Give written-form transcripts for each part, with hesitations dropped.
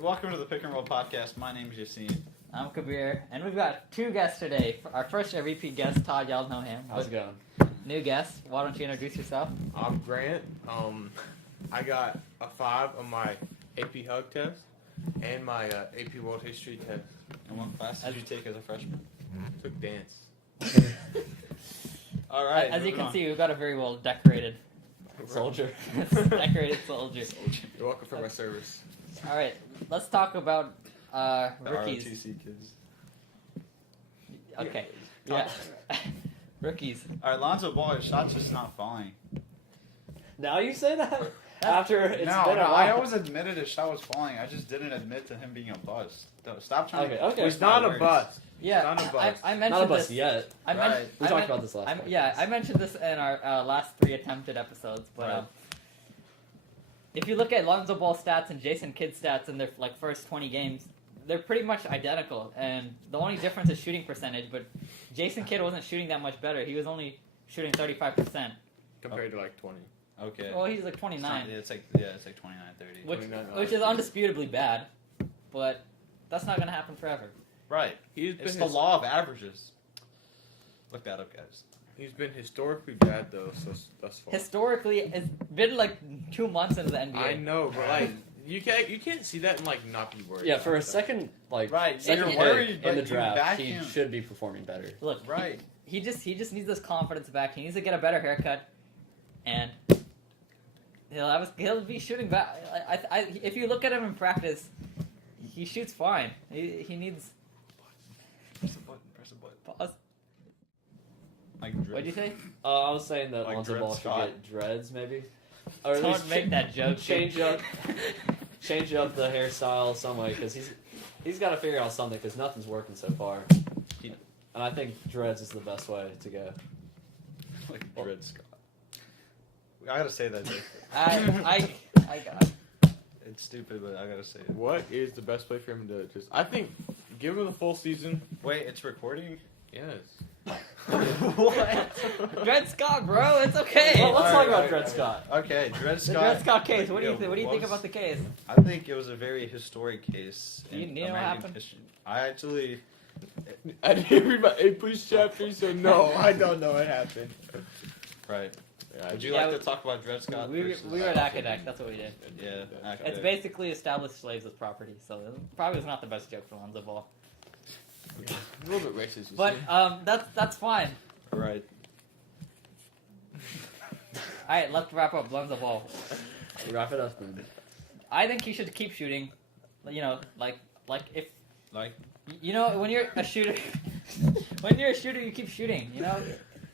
Welcome to the Pick and Roll Podcast. My name is Yassine. I'm Kabir, and we've got two guests today. Our first repeat guest, Todd. Y'all know him. How's it going? New guest. Why don't you introduce yourself? I'm Grant. I got a 5 on my AP Hug test and my AP World History test. And what class did you take as a freshman? Took dance. All right. As you moving can on. see, we've got a very well decorated Soldier. decorated soldier. You're welcome for my service. All right, let's talk about The rookies. ROTC kids. Okay, yeah, rookies. All right, Lonzo Ball, his shot's just not falling. Now you say that? After it's been a while. I always admitted his shot was falling. I just didn't admit to him being a bust. Stop trying to. Okay. It's not a bust. Yeah, Not a bust. I Not mentioned a bust this. yet. I Right. mentioned. We talked about this last time. Yeah, I mentioned this in our last 3 attempted episodes, but Right. if you look at Lonzo Ball stats and Jason Kidd stats in their first 20 games, they're pretty much identical, and the only difference is shooting percentage. But Jason Kidd wasn't shooting that much better. He was only shooting 35%. Compared to like 20. Okay. Well, he's like 29, It's like 29, 30. which 29 which is undisputably bad, but that's not gonna happen forever. Right. He's been It's the law of averages. Look that up, guys. He's been historically bad though, so thus far. Historically, it's been like 2 months into the NBA. I know, but like you can't see that and like not be worried. Yeah, for a about that. second, Right, second you're pick worried, but in the you draft, back he him. should be performing better. Look, Right. he just needs his confidence back. He needs to get a better haircut, and he'll be shooting back. If you look at him in practice, he shoots fine. He needs Press the button. Press the button. pause. Like What'd you say? I was saying that Like Lonzo Dred Ball should Scott. get dreads, maybe. Or at Don't least make that joke. change up the hairstyle some way, because he's got to figure out something, because nothing's working so far. And I think dreads is the best way to go. Like Dred Scott. I gotta say that. Joke. I got. It's stupid, but I gotta say it. What is the best way for him to just? I think give him the full season. Wait, it's recording? Yes. What? Dred Scott, bro, it's okay. Well, let's talk Alright, about alright, Dred alright. Scott. Okay, Dred The Scott. Dred Scott case. What do you Yo, think? What do you think was- about the case? I think it was a very historic case. Do you in know what American happened? history. I actually. I didn't read my 8 push chapter, so no, I don't know what happened. Right. Yeah, Would you Yeah, like to talk about Dred Scott? We versus- were at Academic. That's what we did. Yeah. It's Academic. basically established slaves as property, so it probably was not the best joke for Lonzo Ball. A little bit racist. you But see. that's fine. Right. All right, let's wrap up Lonzo Ball. Wrap it up, then. I think he should keep shooting. You know, like if Like. you know when you're a shooter, when you're a shooter, you keep shooting. You know,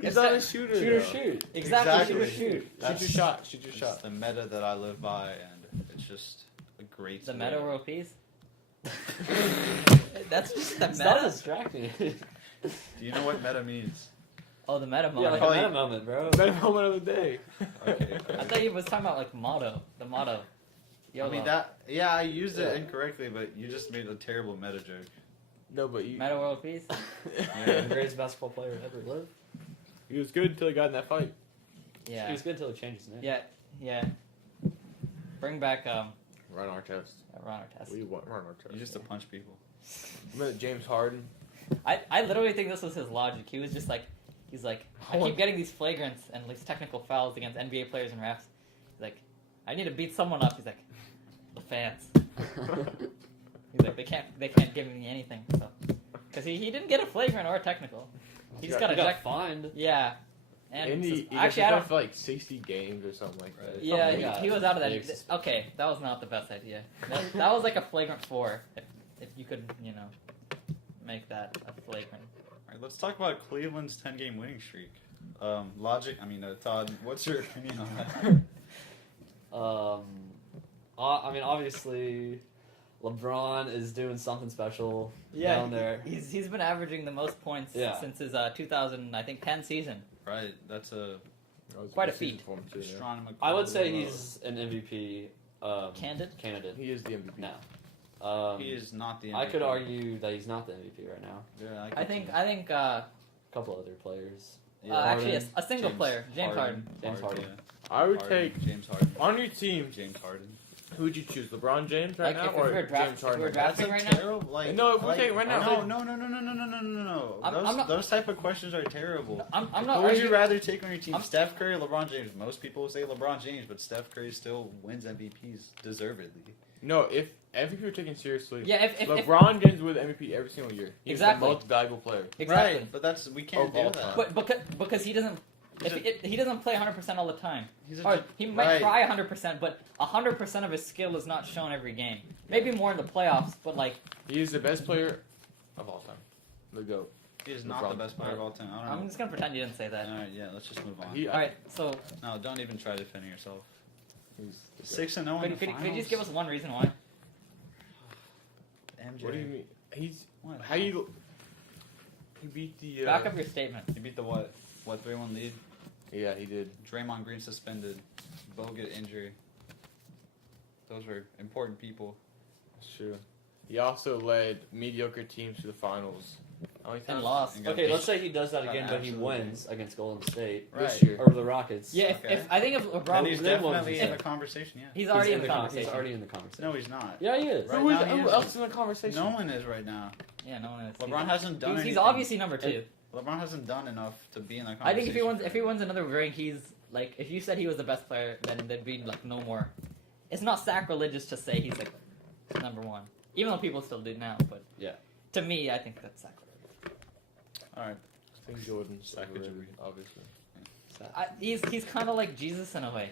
He's not a shooter. Shoot or though. shoot. exactly. Shoot or Exactly. shoot. Shoot your shot. Shoot your It's shot. the meta that I live by, and it's just a great. The way. meta world peace. That's just the Stop meta. distracting. Do you know what meta means? Oh, the meta Yeah, moment. like Probably- a meta moment, bro. Best moment of the day. Okay. I thought you was talking about like motto. The motto. I YOLO. mean that. Yeah, I used it Yeah. incorrectly, but you just made a terrible meta joke. No, but you. Meta world peace. Yeah. The greatest basketball player ever lived. He was good until he got in that fight. Yeah. He was good until he changed his name. Yeah. Bring back Run our test. Ron Artest. We want run our test. You used to punch people. Remember James Harden? I literally think this was his logic. He was just like, he's like, I keep getting these flagrants and these technical fouls against NBA players and refs. He's like, I need to beat someone up. He's like, the fans. He's like, they can't give me anything. So, because he didn't get a flagrant or a technical. He just got He got ejected. fined. Yeah. And he actually, got I don't. suspended for like 60 games or something like that. Right. Yeah, Something like he that. was out of that. Big suspension. Okay, that was not the best idea. That was like a flagrant 4. If you could, make that a flagrant. All right, let's talk about Cleveland's 10-game winning streak. Todd, what's your opinion on that? I mean, obviously, LeBron is doing something special down there. He's been averaging the most points Yeah. since his 2010 season. Right, that's a That was Quite a good season feat. for him, too, yeah. astronomical. I would say he's an MVP Candidate? He is the MVP. now. He is not the MVP. I could argue that he's not the MVP right now. Yeah, I think A couple other players. actually Harden, a single player, James Harden. James Harden. Yeah. I would Harden, take James Harden. on your team. James Harden. Who'd you choose, LeBron James right Like, now, if or we're James Harden? we're drafting right now? terrible. Like, No, if we're like, taking right now, No. I'm not- Those type of questions are terrible. I'm Who not would you arguing. rather take on your team? I'm- Steph Curry, LeBron James. Most people say LeBron James, but Steph Curry still wins MVPs deservedly. No, if MVP were taken seriously, Yeah, if LeBron James wins MVP every single year. He's Exactly. the most valuable player. exactly. Right, but we can't Of all do that. time. But because he doesn't. He doesn't play 100% all the time. He's Or he might right. try 100%, but 100% of his skill is not shown every game. Maybe more in the playoffs, but like He is the best player of all time. The GOAT. He is not LeBron. the best player of all time. I don't I'm know. just gonna pretend you didn't say that. All right, yeah, let's just move on. He, All right, so No, don't even try defending yourself. he's the 6-0 in the could you finals. just give us one reason why? MJ. What do you mean? He's What? how you? He beat the. Back up your statement. He beat the what? What 3-1 lead? Yeah, he did. Draymond Green suspended. Bo get injury. Those were important people. That's true. He also led mediocre teams to the finals. How many And times? lost. And got Okay, beat. let's say he does that again, but he Absolutely. wins against Golden State Right. This year. or the Rockets. Yeah, Okay. if I think if Then LeBron, he's then what was definitely he in saying? the conversation, yeah. he's already in the He's conversation. already in the conversation. No, he's not. Yeah, he is. Right Who, now he who is. else in the conversation? No one is right now. Yeah, no one is. LeBron hasn't done He's anything. obviously number two. LeBron hasn't done enough to be in that I conversation. think if he wins another ring, he's like if you said he was the best player, then there'd be like no more. It's not sacrilegious to say he's like number one, even though people still do now. But Yeah. to me, I think that's sacrilegious. All right. I think Jordan's Sacrilege. overrated, obviously. He's kind of like Jesus in a way.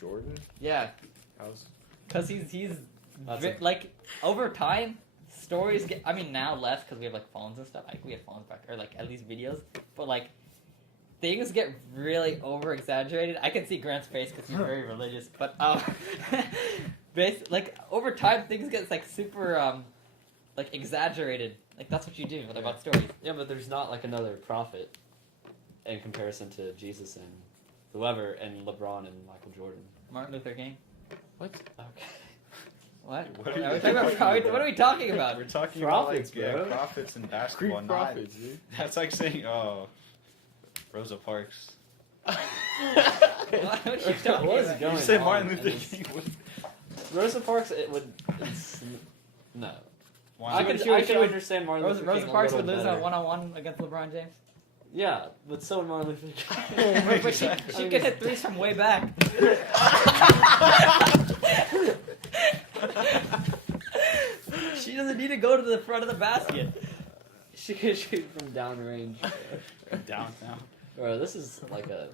Jordan? Yeah, How's because he's That's vi- like over time stories get. I mean now less because we have like phones and stuff. Like we have phones back or like at least videos, but like. Things get really over exaggerated. I can see Grant's face because he's very religious, but like over time things get like super like exaggerated. Like that's what you do about stories. Yeah, but there's not like another prophet in comparison to Jesus and whoever and LeBron and Michael Jordan. Martin Luther King. what? Okay. What? What are you Are we talking about, what are we talking about? We're talking Prophets, about like bro. profits in Greek basketball. Not, prophets, dude. that's like saying, oh, Rosa Parks. What are you talking What is about? going You said on Martin in Luther this- King. Rosa Parks, it would. No. Why I not? can, see what I you can mean. understand Martin Rosa, Luther Rosa King Parks a would little lose better. a one-on-one against LeBron James. Yeah, but so would Martin Luther King. But she Exactly. could hit threes from way back. She doesn't need to go to the front of the basket. She could shoot from downrange. Downtown. Bro, this is like a.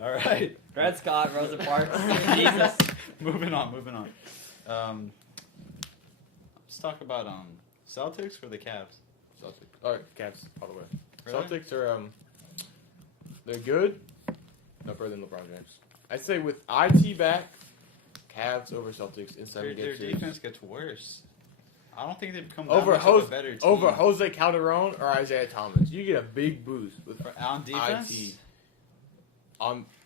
All right. Red Scott, Rosa Parks, Jesus. moving on. Let's talk about Celtics or the Cavs. Celtics. Alright, Cavs, all the way. Really? Celtics are, they're good. No better than LeBron James. I'd say with IT back, Cavs over Celtics in Their 7 games. defense gets worse. I don't think they've become that Over much of a Jose, better team. over Jose Calderon or Isaiah Thomas. You get a big boost with On defense? IT.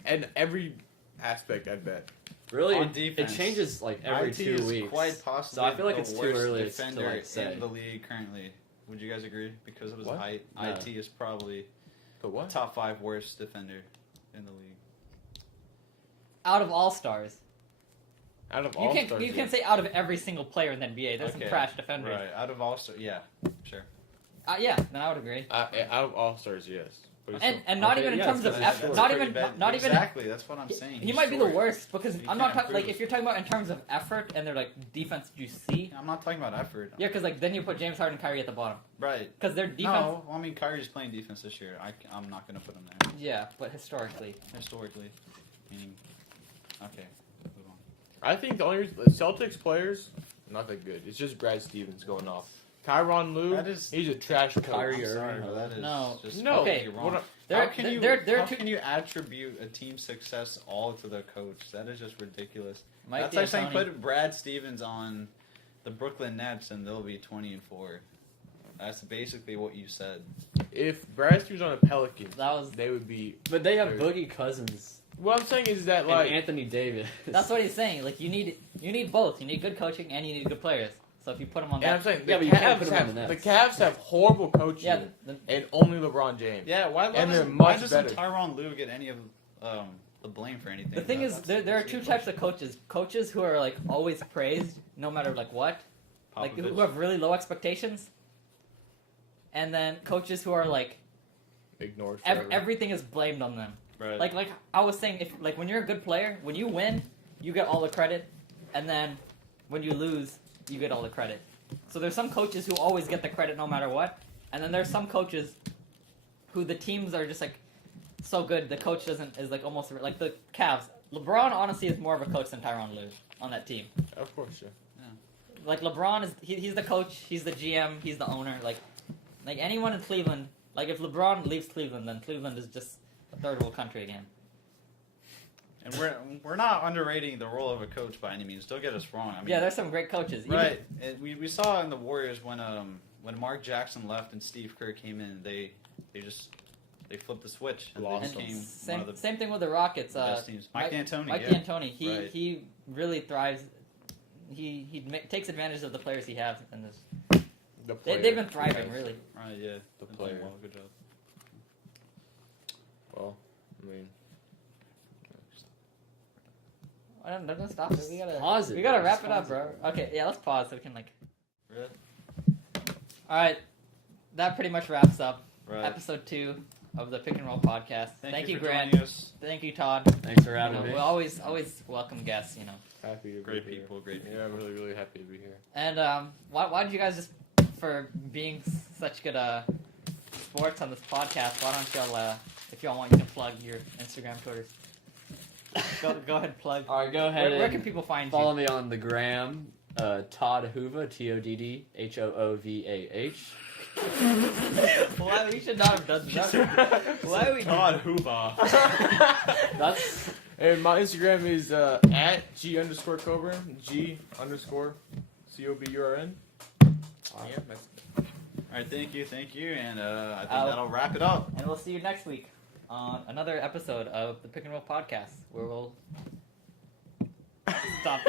And every aspect, I bet. Really? On It defense. changes like every IT 2 is weeks. quite possibly So I feel like the it's too worst early to, defender like, say. in the league currently. Would you guys agree? Because of his What? height, No. IT is probably But what? top 5 worst defender in the league. Out of all stars. Out of You all can't stars, you can't yes. say out of every single player in the NBA. There's some Okay, trash defenders. Right, out of all stars, yeah, sure. Yeah, then I would agree. Out of all stars, yes. But it's And still- not Okay, even in yeah, terms it's of gonna- effort. that's Not pretty even bad. not even. Exactly, that's what I'm saying. He He's might be the short. worst because You I'm not can't talking like improve. if you're talking about in terms of effort and they're like defense you see. I'm not talking about effort. Yeah, because like then you put James Harden and Kyrie at the bottom Right. because their defense. No, well, I mean Kyrie's playing defense this year. I'm not going to put him there. Yeah, but historically, Historically, meaning, okay, move on. I think the only reason the Celtics players not that good. It's just Brad Stevens going off. Tyronn Lue, That is- he's a trash coach. Kyrie I'm sorry, Irving, but that is No. just No. Okay. completely What wrong. They're- How can you they're how too- can you attribute a team's success all to the coach? That is just ridiculous. Mike That's like saying D'Antoni- put Brad Stevens on the Brooklyn Nets and they'll be 20-4. That's basically what you said. If Brad Stevens was on the Pelicans, that was they would be. But they have Boogie Cousins What I'm saying is that and like Anthony Davis. that's what he's saying. Like you need both. You need good coaching and you need good players. So if you put them on and that, I'm saying Yeah, the but you can't Cavs put him on have the the Nets. Cavs have horrible coaching yeah, then, and only LeBron James. Yeah, why And they're doesn't much Tyronn better. Lue get any of the blame for anything. The thing is, there are two types of coaches. Coaches who are like always praised, no matter like what, like who have really low expectations, and then coaches who are like ignored. Everything is blamed on them. Right. Like I was saying, if like when you're a good player, when you win, you get all the credit, and then when you lose, you get all the credit. So there's some coaches who always get the credit no matter what, and then there's some coaches who the teams are just like so good, the coach is like almost like the Cavs. LeBron honestly is more of a coach than Tyronn Lue on that team. Of course, yeah. Like LeBron he's the coach, he's the GM, he's the owner. Like anyone in Cleveland, like if LeBron leaves Cleveland, then Cleveland is just a third world country again. And we're not underrating the role of a coach by any means. Don't get us wrong. I mean, yeah, there's some great coaches. Right. We saw in the Warriors when Mark Jackson left and Steve Kerr came in, they flipped the switch and they became one of the same thing with the Rockets. best teams. Mike D'Antoni. Right. He really thrives. He takes advantage of the players he has, and they've been thriving really. Right. Yeah. The player. Well, good job. Well, I mean. I'm gonna stop it. Pause it. We gotta wrap it up, bro. Okay, yeah, let's pause so we can like. Really? All right, that pretty much wraps up Right. episode 2 of the Pick and Roll podcast. Thank you, for Grant. joining us. Thank you, Todd. Thanks for having me. We always welcome guests, Happy to Great be here. people. Great people. Yeah, I'm really, really happy to be here. And why did you guys just for being such good sports on this podcast? Why don't y'all if y'all want, you can plug your Instagram, Twitter. Go ahead, plug. All right, go ahead. Where can people find follow you? me on the gram, Todd Hoova, TODDHOOVAH. Why we should not have done that? Why we? Todd Hoover. That's And my Instagram is at G_Coburn, G_COBURN. Yeah, that's All right. Thank you. And I think that'll wrap it up. And we'll see you next week on another episode of the Pick and Roll podcast, where we'll stop.